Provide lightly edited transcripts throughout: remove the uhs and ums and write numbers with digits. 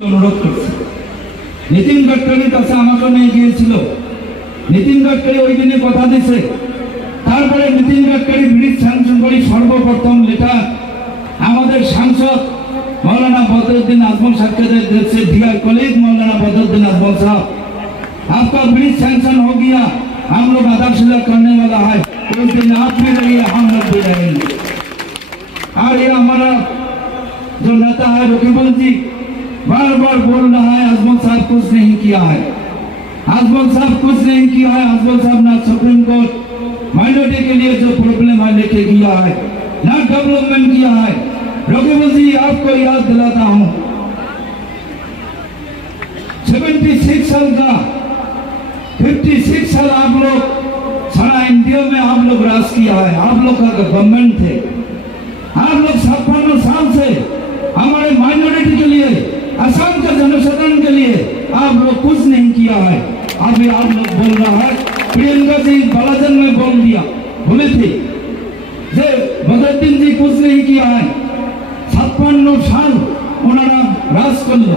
অনুরোধ করছে। নীতিন গডকরির কাছে আমাকে নিয়ে গিয়েছিল। নীতিন গডকরি ওই দিনে কথা দিছে। তারপরে নীতিন গডকরি ব্রিজ স্যাংশন করি সর্বপ্রথম লেটার আমাদের সাংসদ मौलाना बदरुद्दीन आजमल साहब के से डियर कॉलेज मौलाना बदरुद्दीन आजमल साहब, आपका ब्रिज सैंक्शन हो गया, हम लोग आधारशिला करने वाला है, उस दिन आप भी रहिए, हम लोग भी रहेंगे। और ये हमारा जो नेता है रकीबुल जी बार बार बोल रहा है आजमल साहब कुछ नहीं किया है, आजमल साहब कुछ नहीं किया है। आजमल साहब ना सुप्रीम कोर्ट माइनॉरिटी के लिए जो प्रॉब्लम है लेके गया है, ना डेवलपमेंट किया है। रकीबुल जी आपको याद दिलाता हूं 76 साल का 56 साल आप लोग सारा इंडिया में आप लोग राज किया है, आप लोग का गवर्नमेंट थे। आप लोग 56 साल से हमारे माइनॉरिटी के लिए, असम के जनसाधारण के लिए आप लोग कुछ नहीं किया है। अभी आप लोग बोल रहा है, प्रियंका जी बालाजन में बोल दिया, बोले थे जे बदरुद्दीन जी कुछ नहीं किया है। 56 साल ওনারা রাজ করলো,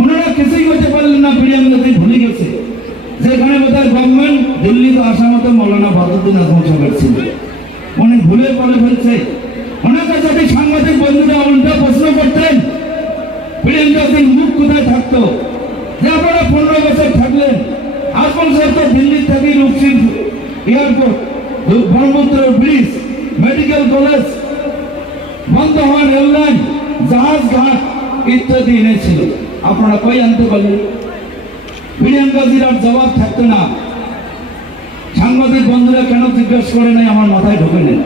ওনারা কিছুই হতে পারলেন না। প্রিয়াঙ্কা জি ভুলে গেছে যেখানে বোধহয় গভর্নমেন্ট দিল্লি তো আসা মতো মৌলানা বদরুদ্দীন আজমল সাহেব ছিল, উনি ভুলে পড়ে ফেলছে। ওনাকে যদি সাংবাদিক বন্ধুরা উল্টা প্রশ্ন করতেন, প্রিয়াঙ্কা জি মুখ কোথায় থাকতো? যে আপনারা 15 বছর থাকলেন, আজমল সাহেব তো দিল্লি থেকে Rupsi airport, Brahmaputra bridge, medical college, বন্ধ হওয়া রেললাইন, জাহাজ ঘাট ইত্যাদি এনেছিল। আপনারা কই আনতে পারলেন? প্রিয়াঙ্কা জির আর জবাব থাকতো না। সাংবাদিক বন্ধুরা কেন জিজ্ঞাসা করে নাই আমার মাথায় ঢোকে নেই।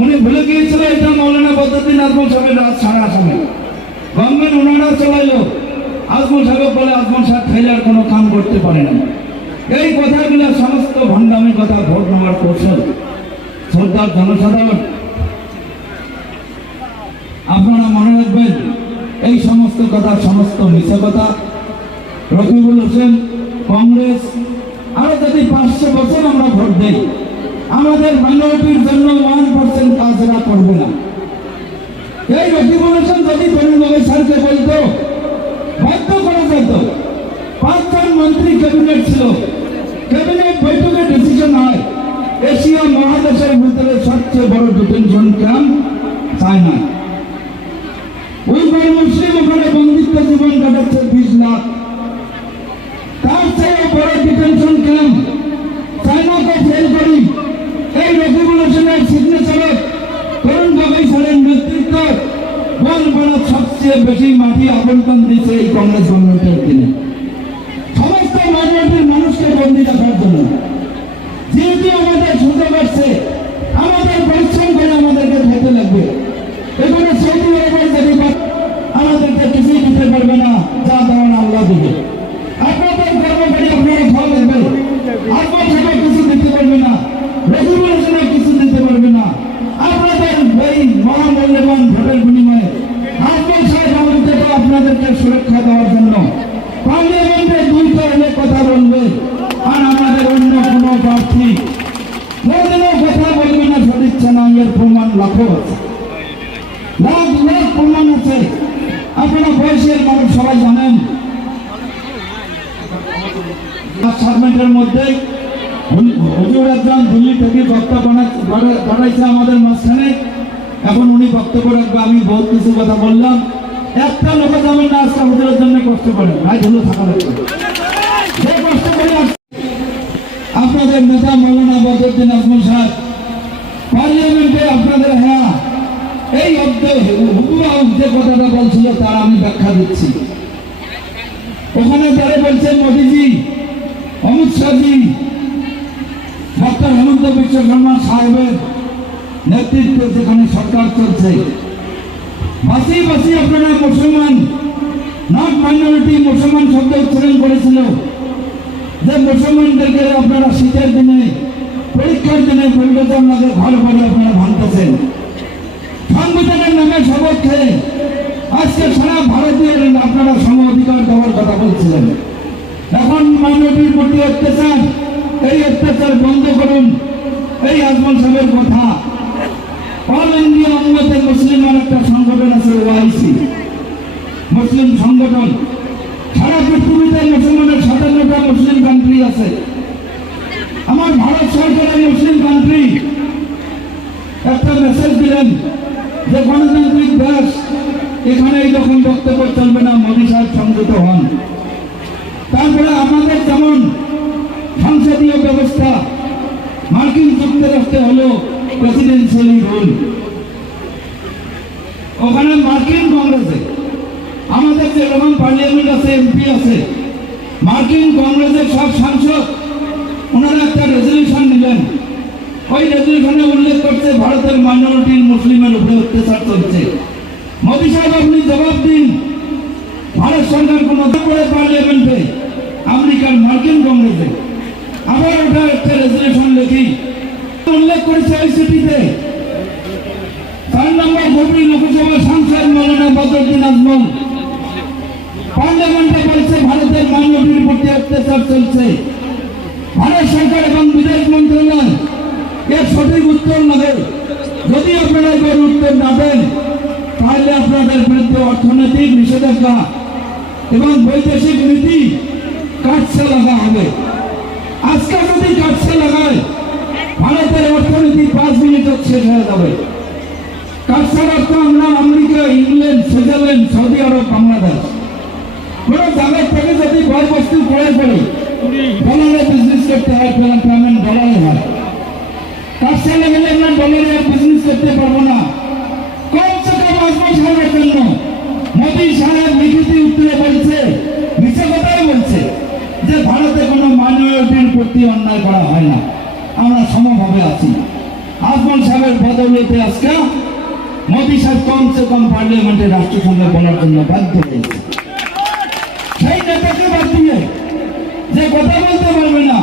উনি ভুলে গিয়েছিল এটা মৌলানা বদরুদ্দীন আজমল সাহেবের রাজ সারা আসামে গভর্নমেন্ট ওনারা চালাইলো। আজমল সাহেব বলে আজমল সাহেব খাইলে আর কোনো কাম করতে পারে না। এই কথাগুলো সমস্ত ভণ্ডামি কথা, ভোট নেওয়ার কৌশল। শ্রদ্ধার জনসাধারণ, আপনারা মনে রাখবেন এই সমস্ত কথা সমস্ত মিথ্যা কথা। রকিবুল হোসেন কংগ্রেস আরো যদি 500 বছর আমরা ভোট দেই, আমাদের মাইনরিটির জন্য 1% কাজ এরা করবে না। এই রকিবুল হোসেন যদি তরুণবাবু স্যারকে বলতো, বাধ্য করা যেত। 5 জন মন্ত্রী ক্যাবিনেট ছিল, ক্যাবিনেট বৈঠকে ডিসিশন হয় এশিয়া মহাদেশের ভিতরে সবচেয়ে বড় ডিটেনশন ক্যাম্প চায়না। উইঘুর মুসলিম ওখানে বন্দিত্ব জীবন কাটাচ্ছে 20 লাখ। তার চেয়ে বড় ডিটেনশন ক্যাম্প চায়নাকে ফেল করি এই রকিবুল হোসেনের সিগনেচারে তরুণ গগৈ স্যারের নেতৃত্বে বলবাড়া সবচেয়ে বেশি মাটি আবন্টন দিয়েছে এই কংগ্রেস গভর্নমেন্টের দিনে সমস্ত মাইনরিটির মানুষকে বন্দী রাখার জন্য। যেহেতু আমাদের সুযোগ আসছে, আমাদের পরিশ্রম করে আমাদেরকে খেতে লাগবে। এখানে সৌদি আরবের যদি আমাদেরকে কিছুই দিতে পারবে না, যা দেওয়ার আল্লাহ দিবে। আপনাদের কর্মচারী আপনারা খাওয়া লাগবে, আপনার সাথে কিছু দিতে পারবে না, রকিবুল হোসেনের কিছু দিতে পারবে না। আপনাদের এই মহামূল্যবান ভোটের বিনিময়ে আজমল সাহেব আমাদের আপনাদেরকে সুরক্ষা দেওয়ার জন্য পার্লামেন্টে 2টা এলে কথা বলবে। আর আমাদের অন্য কোনো প্রার্থী কোনদিনও কথা বলবে না সদিচ্ছা না, এর প্রমাণ লাখো আছে, লাখ লাখ প্রমাণ আছে। আপনারা বয়সের মানুষ সবাই জানেন। 7 মিনিটের মধ্যে হুজুর একজন দিল্লি থেকে বক্তব্য বাড়াইছে আমাদের মাঝখানে। এখন উনি বক্তব্য রাখবে। আমি বহুত কিছু কথা বললাম, একটা লোক যাবেন না আজকে হুজুরের জন্য কষ্ট করে ভাই ধুলো থাকা লাগবে। যে কষ্ট করে আপনাদের নেতা মৌলানা বদরুদ্দীন আজমল সাহেব পার্লামেন্টে আপনাদের হ্যাঁ এই যে কথাটা বলছিল তার আমি ব্যাখ্যা দিচ্ছি। ওখানে যারা বলছে মোদীজি, অমিত শাহজি, ডক্টর হেমন্ত বিশ্ব শর্মা সাহেবের নেতৃত্বে যেখানে সরকার চলছে, বাসি বাসি আপনারা মুসলমান নট মাইনরিটি মুসলমান শব্দ উচ্চারণ করেছিল যে মুসলমানদেরকে আপনারা শীতের দিনে পরীক্ষার দিনে পরিবেশন লাগে ঘর ঘরে আপনারা ভাঙতেছেন। সংবিধানের নামে শপথ খেয়ে আজকে সারা ভারতীয় আপনারা সম অধিকার দেওয়ার কথা বলছিলেন। এখন মাইনরিটির প্রতি অত্যাচার, এই অত্যাচার বন্ধ করুন। এই আজমল সাহেবের কথা অল ইন্ডিয়া উম্মতে মুসলিম একটা সংগঠন আছে ওআইসি, মুসলিম সংগঠন। সারা পৃথিবীতে মুসলমানের 57টা মুসলিম কান্ট্রি আছে। আমার ভারত সরকারের মুসলিম কান্ট্রি একটা মেসেজ দিলেন যে গণতান্ত্রিক দেশ, এখানে এই রকম বক্তব্য চলবে না, মোদী সাহেব সংযত হন। তারপরে আমাদের যেমন সংসদীয় ব্যবস্থা মার্কিন যুক্তরাষ্ট্রে হলো প্রেসিডেন্সিয়ালি রুল, ওখানে মার্কিন কংগ্রেসে আমাদের যেরকম পার্লামেন্ট আছে, এমপি আছে, মার্কিন কংগ্রেসের সব সাংসদ ওনারা একটা রেজলিউশন নিলেন। ওই রেজলিউশনে উল্লেখ করছে ভারতের মাইনরিটির মুসলিমের উপরে অত্যাচার চলছে। মোদী সাহেব আপনি জবাব দিন, ভারত সরকার কোন করে পার্লামেন্টে আমেরিকার মার্কিন কংগ্রেসে আবার ওটা একটা রেজলিউশন লিখি উল্লেখ করেছে আইসিটিতে 4 নম্বর ধুবড়ী লোকসভা সাংসদ মৌলানা বদরুদ্দিন আজমল পার্লামেন্টে বলছে ভারতের মাইনরিটির প্রতি অত্যাচার চলছে। ভারত সরকার এবং বিদেশ মন্ত্রণালয় এর সঠিক উত্তর নেবে। যদি আপনারা এর উত্তর না দেন তাহলে আপনাদের বিরুদ্ধে অর্থনৈতিক নিষেধাজ্ঞা এবং বৈদেশিক নীতি কাটছে লাগা হবে। আজকে যদি কাটছে লাগায় ভারতের অর্থনীতি 5 মিনিট শেষ হয়ে যাবে। কাটছার অর্থ আমরা আমেরিকা, ইংল্যান্ড, সুইজারল্যান্ড, সৌদি আরব, বাংলাদেশ কোন জায়গার থেকে যদি বয় বস্তু ক্রয় করে ডলারে বিজনেস করতে হয়, পেমেন্ট ডলারে হয়। কাটছে লাগালে আমরা ডলারে বিজনেস করতে পারবো না। কমসে কম 5 মাস হওয়ার জন্য মোদী সাহেব লিখিত উত্তরে বলছে, মিছে কথাই বলছে যে ভারতে কোনো মাইনরিটির প্রতি অন্যায় করা হয় না, আমরা সমভাবে আছি। আজমল সাহেবের বদৌলতে আজকে মোদী সাহেব কমসে কম পার্লামেন্টে রাষ্ট্রসংঘে বলার জন্য বাধ্য হয়েছে। সেই নেতাকে বাদ দিয়ে যে কথা বলতে পারবে না,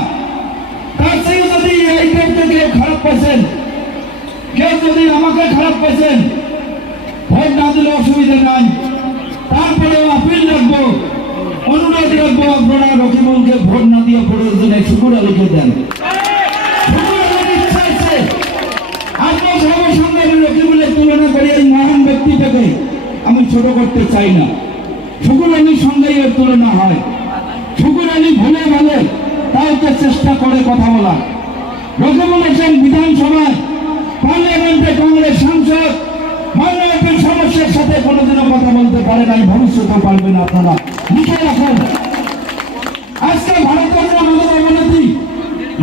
তার থেকে যদি এই টাইপটা কেউ খারাপ পাচ্ছেন, কেউ যদি আমাকে খারাপ পাচ্ছেন, ভোট না দিলে অসুবিধা নাই। তারপরেও আপিল রাখবো, অনুরোধ রাখবো, আপনারা রকিবুলকে ভোট না দিয়ে প্রয়োজনে শুকুর আলীকে দেন। শুকুর আলীর ইচ্ছা আছে, আপনার সবার সঙ্গে আমি রকিবুলের তুলনা করি এই মহান ব্যক্তিটাকে আমি ছোট করতে চাই না। শুকুর আলীর সঙ্গে এর তুলনা হয়। শুকুর আলী ভুলে ভালে তাও তো চেষ্টা করে কথা বলা। রকিবুল হোসেন বিধানসভায় পার্লামেন্টে কংগ্রেস সাংসদ মাইনরিটির সমস্যার সাথে কোনোদিনও কথা বলতে পারে নাই, ভবিষ্যতে পারবে না। আপনারা লিখে রাখুন। আজকে ভারতের আমাদের অবনতি,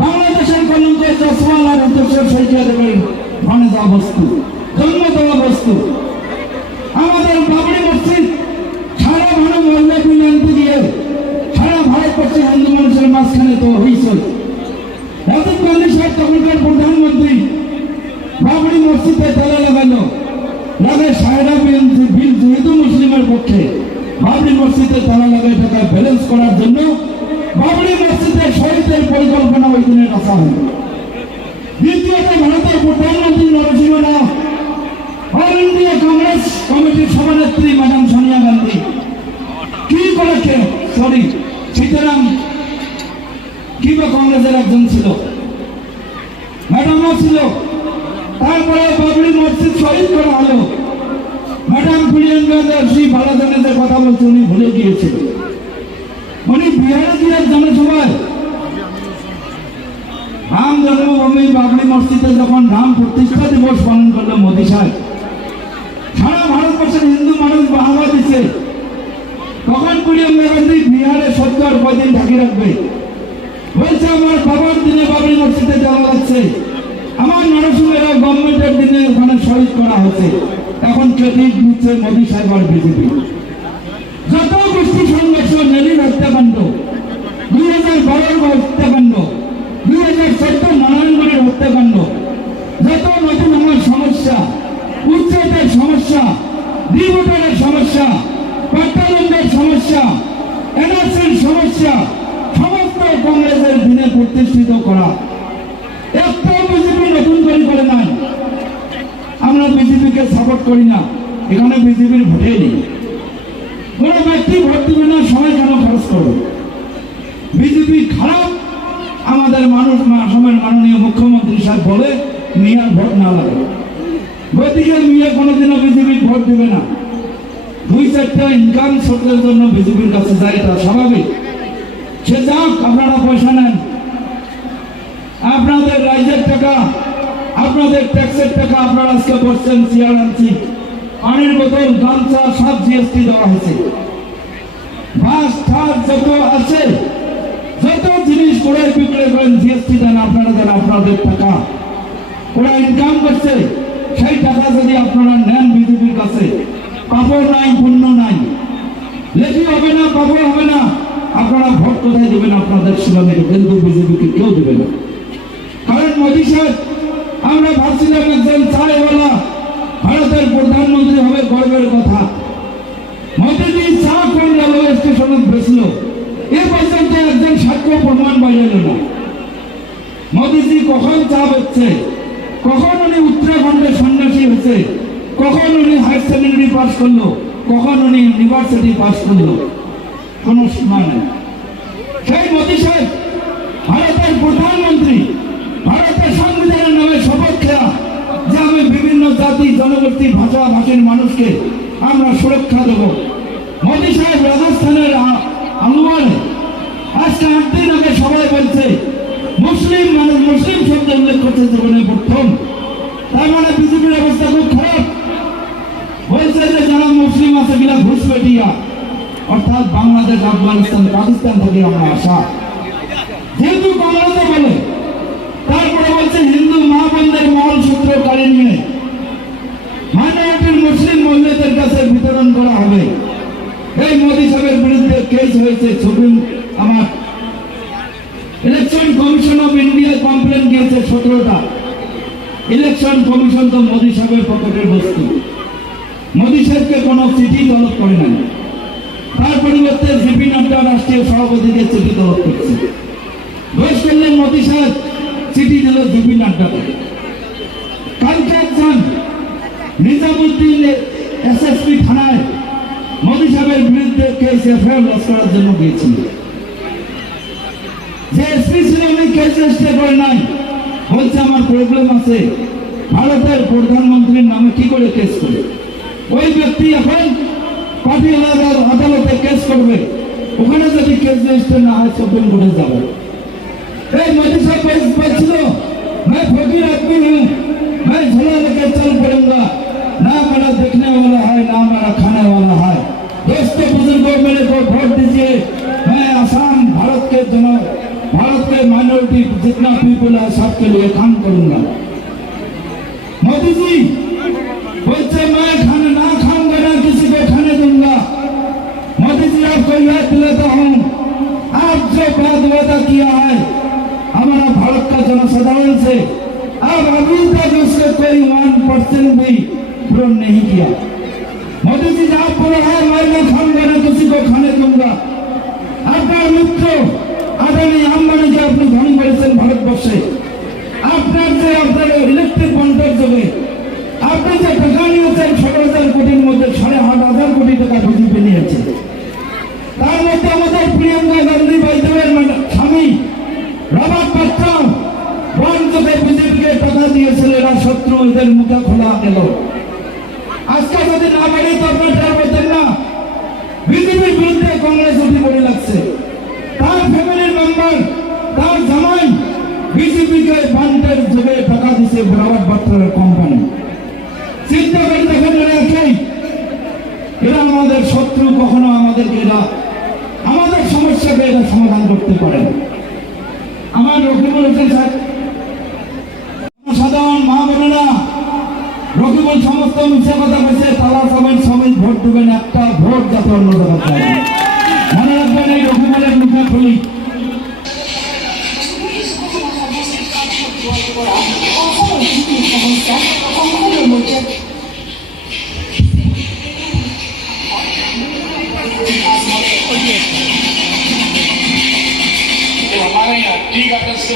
বাংলাদেশের কলঙ্ক জসওয়াল আর উদ্দেশ্যের সইকিয়া দেবেন মানে দেওয়া বস্তু, জন্ম দেওয়া বস্তু। আমাদের বাবরি মসজিদ সারা ভারত মহিলা বিল আনতে গিয়ে সারা ভারতবর্ষে হিন্দু মানুষের মাঝখানে তো হয়েছে। রাজীব গান্ধী সাহেব তখনকার প্রধানমন্ত্রী বাবরি মসজিদে তালা লাগালো, লাগে সায়রা বিল যেহেতু মুসলিমের পক্ষে বাবরি মসজিদে তালা লাগাই টাকা ব্যালেন্স করার জন্য বাবরি মসজিদে শহীদের পরিকল্পনা ওই দিনে রচা হল। দ্বিতীয়ত ভারতের প্রধানমন্ত্রী নরসিংহ রাও, অল ইন্ডিয়া কংগ্রেস কমিটির সভানেত্রী ম্যাডাম সোনিয়া গান্ধী কি করেছে, সীতারাম কিংবা কংগ্রেসের একজন ছিল, ম্যাডামও ছিল। তারপরে বাবরি মসজিদ শহীদ করা হলো। ম্যাডাম প্রিয়াঙ্কা দাসী বালাজানের কথা বলছে, উনি ভুলে গিয়েছিল। উনি বিহারে গিয়ে জনসভায় রাম জন্মভূমি বাবরি মসজিদে যখন রাম প্রতিষ্ঠা দিবস পালন করলো মোদী সাহেব, সারা ভারতবর্ষের হিন্দু মানুষ বাহবা দিচ্ছে। তখন প্রিয়াঙ্কা গান্ধী বিহারে 70 কয়দিন ঢাকি রাখবে বলছে, আমার বাবার দিনে বাবরি মসজিদে যাওয়া যাচ্ছে, আমার নরসিংহের গভর্নমেন্টের দিনে ওখানে শহীদ করা হচ্ছে। এখন ক্রেডিট দিচ্ছে মোদী সাহেব আর বিজেপি। যত গোষ্ঠী সংঘর্ষ, নেলির হত্যাকাণ্ড, 2012 হত্যাকাণ্ড, 2014 নারায়ণগড়ের হত্যাকাণ্ড, যত নতুন আমার সমস্যা, উচ্চতার সমস্যা, ডিভোটারের সমস্যা, পাট্টালন্ডের সমস্যা, এনআরসির সমস্যা, সমস্ত কংগ্রেসের দিনে প্রতিষ্ঠিত করা। একটাও বিজেপি নতুন করে নাই। আমরা বিজেপিকে সাপোর্ট করি না, এখানে বিজেপির ভোটে নেই। কোন ব্যক্তি ভোট দিবে না, সময় কেন খরচ করবে? বিজেপি খারাপ, আমাদের মানুষ আসামের মাননীয় মুখ্যমন্ত্রী সাহেব বলে মিয়ার ভোট না লাগে। গতিকে মিয়া কোনোদিনও বিজেপি ভোট দিবে না। 2-4টা ইনকাম সোর্সের জন্য বিজেপির কাছে যায়, এটা স্বাভাবিক। সে যাক, আপনারা পয়সা নেন, আপনাদের রাজ্যের টাকা, আপনাদের ট্যাক্সের টাকা আপনারা আজকে বসছেন, চেয়ার আনছি, পানির বোতল, গামছা সব জিএসটি দেওয়া হয়েছে। বাস ঠাস যত আছে, যত জিনিস করে বিক্রয় করেন জিএসটি দেন, আপনারা দেন, আপনাদের টাকা ওরা ইনকাম করছে। সেই টাকা যদি আপনারা নেন বিজেপির কাছে, পাপড় নাই, পুণ্য নাই, লেখি হবে না, পাপড় হবে না, আপনারা ভোট কোথায় দেবেন? আপনাদের শিলংয়ে, কিন্তু বিজেপিকে কেউ দেবে না। কারণ মোদী সাহেব, আমরা ভাবছিলাম একজন চায়ওয়ালা ভারতের প্রধানমন্ত্রী হবে, গর্বের কথা। মোদীজি চা কোন রেলওয়ে স্টেশনে বেচল, এ পর্যন্ত একজন সাক্ষ্য প্রমাণ বাইরেল না। মোদীজি কখন চা বেচছে, কখন উনি উত্তরাখণ্ডে সন্ন্যাসী হয়েছে, কখন উনি হায়ার সেকেন্ডারি পাস করলো, কখন উনি ইউনিভার্সিটি পাস করলো, কোন সীমা নেই। সেই মোদী সাহেব ভারতের প্রধানমন্ত্রী, ভারতের সংবিধানের নামে শপথ খেয়া যে আমি বিভিন্ন জাতি জনগোষ্ঠী ভাষা ভাষীর মানুষকে আমরা সুরক্ষা দেব। মোদী সাহেব রাজস্থানের আলুয়ারে আজকে 8 দিন আগে সবাই বলছে মুসলিম মানুষ, মুসলিম শব্দ উল্লেখ করছে জীবনে প্রথম। তার মানে বিজেপির অবস্থা খুব খারাপ। বলছে যে যারা মুসলিম আছে কিনা ঘুষপেটিয়া, অর্থাৎ বাংলাদেশ, আফগানিস্তান, পাকিস্তান থেকে আমরা আসা, যেহেতু বাংলাতে বলে। তারপরে বলছে হিন্দু মা বোনদের মহল সূত্র কাড়ে নিয়ে মাইনরিটির মুসলিম মহিলাদের কাছে বিতরণ করা হবে। এই মোদী সাহেবের বিরুদ্ধে কেস হয়েছে সুপ্রিম, আমার election commission of India complain দিয়েছে 17টা। ইলেকশন কমিশন তো মোদী সাহেবের পকেটের বস্তু, মোদী সাহেবকে কোনো চিঠি তলব করে নাই। তার পরিবর্তে জেপি নাড্ডা রাষ্ট্রীয় সভাপতিকে চিঠি তলব করছে। দোষ করলেন মোদী সাহেব, চিঠি দিল জেপি নাড্ডাকে। কালকে একজন নিজামুদ্দিন এসএসপি থানায় মোদী সাহেবের বিরুদ্ধে কেস এফআইআর লস করার জন্য গিয়েছিল। যে এসপি ছিল উনি কেস রেজিস্টার করে নাই, বলছে আমার প্রবলেম আছে। ভারতের প্রধানমন্ত্রীর নামে কি করে কেস করে? ওই ব্যক্তি এখন পার্টি আদালতে কেস করবে, ওখানে যদি কেস রেজিস্টার না হয় সুপ্রিম কোর্টে যাবে। এই मोदी साहब बच्चों, मैं फकीर आदमी हूँ, मैं झोला लेकर चल पड़ूंगा, ना मेरा देखने वाला है ना मेरा खाने वाला है। दोस्तों बुजुर्गों, मेरे को वोट दीजिए, मैं आसाम भारत के जनों, भारत के माइनॉरिटी जितना पीपल है सबके लिए काम करूंगा। मोदी जी बोलते मैं खाना ना खाऊंगा ना किसी को खाने दूंगा। मोदी जी आपको याद दिलाता हूँ, आप जो बात वादा किया है हमारा भारत का जनसाधारण से, अब अभी तक उसके कोई 1% भी पूर्ण नहीं किया। मोदी जी आप बोला है मैं ना खाऊंगा ना किसी को खाने दूंगा। আপনার মিত্র আদানি আম্বানিকে আপনি ধনী করেছেন ভারতবর্ষে। আপনার যে আপনার ইলেকট্রিক বন্ডের যোগে আপনি যে টাকা নিয়েছেন 17,000 কোটির মধ্যে 8,500 কোটি টাকা বিজেপি নিয়েছে। তার মধ্যে আমাদের প্রিয়াঙ্কা গান্ধী বাইদেবের স্বামী রবার্ট বাড্রা বন্ধকে বিজেপিকে টাকা দিয়েছিল, এরা শত্রু, এদের মুখে খোলা গেল। আজকে যদি না পারে তো আপনার টের পেতেন না। বিজেপির বিরুদ্ধে কংগ্রেস উঠে পড়ে লাগছে। তার ফ্যামিলির মেম্বার, তার জামাই বিজেপিকে বান্ডের যোগে টাকা দিচ্ছে রবার্ট বাড্রার কোম্পানি। চিন্তা করে দেখেন এরা আমাদের শত্রু, কখনো আমাদেরকে এরা আমাদের সমস্যাকে এরা সমাধান করতে পারে না। আমার রকিবুল হোসেন সাহেব, সাধারণ মা বোনেরা, রকিবুল সমস্ত মিথ্যা কথা বলছে, তারা সবাই সবাই ভোট দেবেন, একটা ভোট যাতে অন্য জায়গায় মনে রাখবেন। এই রকিবুলের মুখে খুলি हमारे यहाँ टी गार्डन से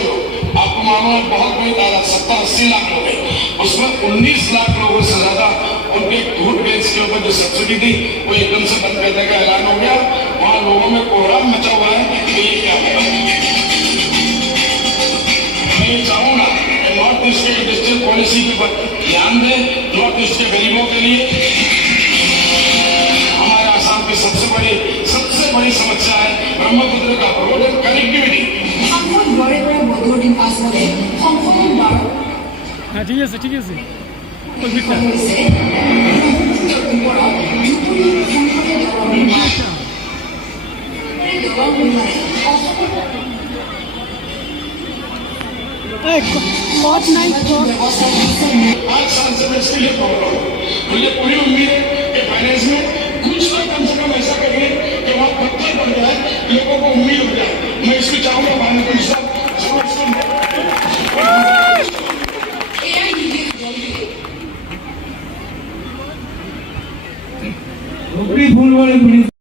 आपको मालूम है बहुत बड़ी तादाद 70-80 लाख लोग हैं, उसमें 19 लाख लोगों से ज्यादा उनके दूध बेच के ऊपर जो सब्सिडी थी वो एकदम से बंद करने का ऐलान हो गया। वहाँ लोगों में कोहराम मचा हुआ है कि ये क्या है। मैं ये चाहूंगा नॉर्थ ईस्ट के डिजिटल पॉलिसी के ऊपर ध्यान दें, नॉर्थ ईस्ट के गरीबों के लिए। सबसे बड़ी समस्या है ब्रह्मपुत्र का रोड एंड कनेक्टिविटी। সাংসদ গড়ে গড়ে বদরুদ্দিন আজমলে সংসদৰ দ্বাৰ হ্যাঁ ঠিক আছে কোভিডটা হৈছে ব্ৰহ্মপুত্ৰৰ ওপৰত ঝুপুৰি সংসদীয় দলৰ নিৰ্মাণ। এই দলৰ নিৰ্মাণে অসমৰ কট নাই কট ব্যৱস্থা দিছে। 5 साल से मैं इसके लिए प्रॉब्लम मुझे पूरी उम्मीद है कि फाइनेंस में कुछ तो कम से कम ऐसा करिए कि वहाँ पत्थर पड़ जाए, लोगों को उम्मीद हो जाए। मैं इसको चाहूंगा माननीय साहब এয়াই নিৰ্দেশ জলদি रोकड़ी फूल वाली